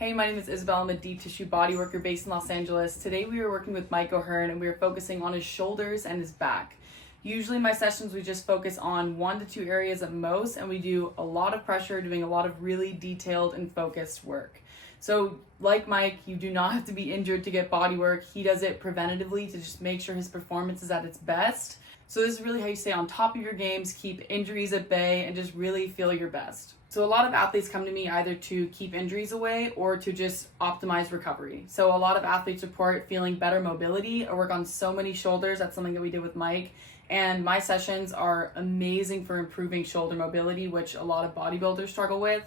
Hey, my name is Isabel. I'm a deep tissue bodyworker based in Los Angeles. Today we are working with Mike O'Hearn and we are focusing on his shoulders and his back. Usually in my sessions we just focus on 1 to 2 areas at most, and we do a lot of pressure, doing a lot of really detailed and focused work. So like Mike, you do not have to be injured to get body work. He does it preventatively to just make sure his performance is at its best. So this is really how you stay on top of your games, keep injuries at bay, and just really feel your best. So a lot of athletes come to me either to keep injuries away or to just optimize recovery. So a lot of athletes report feeling better mobility. I work on so many shoulders. That's something that we did with Mike. And my sessions are amazing for improving shoulder mobility, which a lot of bodybuilders struggle with.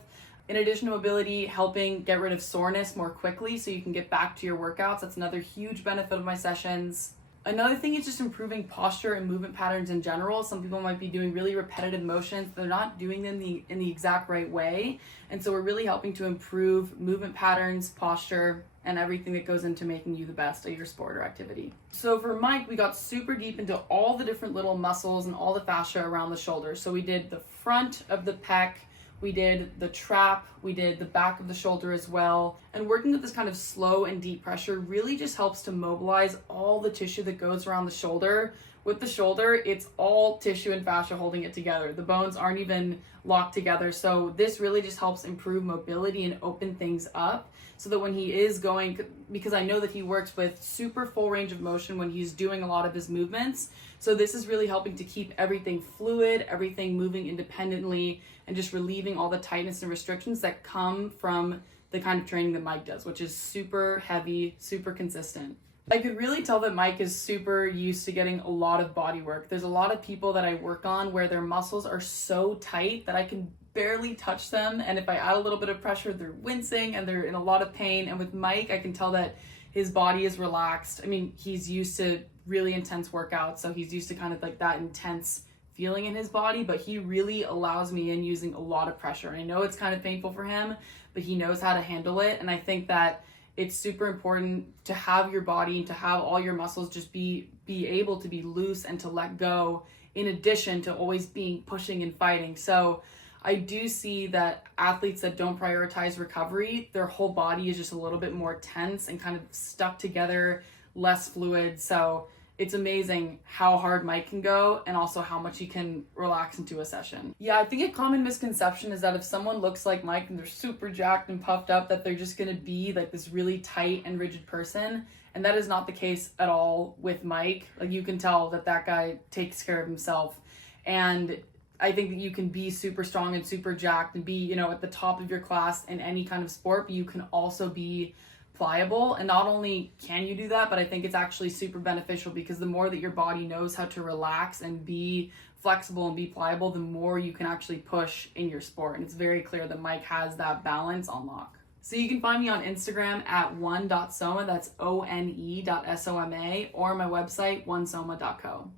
In addition to mobility, helping get rid of soreness more quickly so you can get back to your workouts. That's another huge benefit of my sessions. Another thing is just improving posture and movement patterns in general. Some people might be doing really repetitive motions. They're not doing them in the exact right way. And so we're really helping to improve movement patterns, posture, and everything that goes into making you the best at your sport or activity. So for Mike, we got super deep into all the different little muscles and all the fascia around the shoulder. So we did the front of the pec, we did the trap, we did the back of the shoulder as well. And working with this kind of slow and deep pressure really just helps to mobilize all the tissue that goes around the shoulder. With the shoulder, it's all tissue and fascia holding it together. The bones aren't even locked together. So this really just helps improve mobility and open things up so that when he is going, because I know that he works with super full range of motion when he's doing a lot of his movements. So this is really helping to keep everything fluid, everything moving independently, and just relieving all the tightness and restrictions that come from the kind of training that Mike does, which is super heavy, super consistent. I could really tell that Mike is super used to getting a lot of body work. There's a lot of people that I work on where their muscles are so tight that I can barely touch them, and if I add a little bit of pressure, they're wincing and they're in a lot of pain. And with Mike, I can tell that his body is relaxed. I mean, he's used to really intense workouts, so he's used to kind of like that intense feeling in his body, but he really allows me in using a lot of pressure. And I know it's kind of painful for him, but he knows how to handle it. And I think that it's super important to have your body and to have all your muscles just be able to be loose and to let go, in addition to always being pushing and fighting. So I do see that athletes that don't prioritize recovery, their whole body is just a little bit more tense and kind of stuck together, less fluid. So it's amazing how hard Mike can go and also how much he can relax into a session. Yeah, I think a common misconception is that if someone looks like Mike and they're super jacked and puffed up, that they're just gonna be like this really tight and rigid person. And that is not the case at all with Mike. Like, you can tell that that guy takes care of himself. And I think that you can be super strong and super jacked and be, you know, at the top of your class in any kind of sport, but you can also be pliable. And not only can you do that, but I think it's actually super beneficial, because the more that your body knows how to relax and be flexible and be pliable, the more you can actually push in your sport. And it's very clear that Mike has that balance on lock. So you can find me on Instagram at one.soma, that's one.soma, or my website onesoma.co.